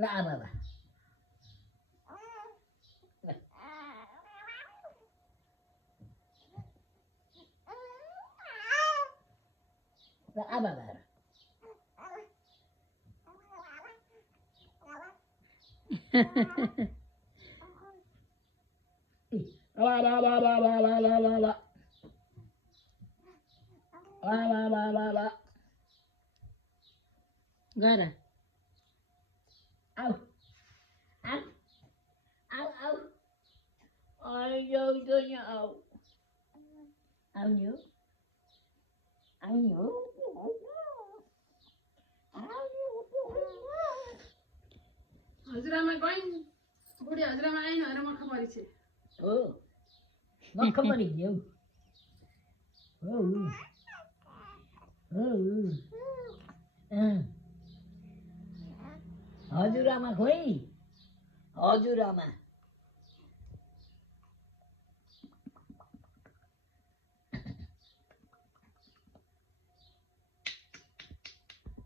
ल आमा बा ल आमा बा गर आऊ आऊ आऊ आऊ आऊ आऊ आउने हो आउने हो हजुरआमा गइन् बुढी हजुरआमा आइन भनेर मख परिछे हो मख परिज्यौ हो हो हजुरआमा खोइ हजुरआमा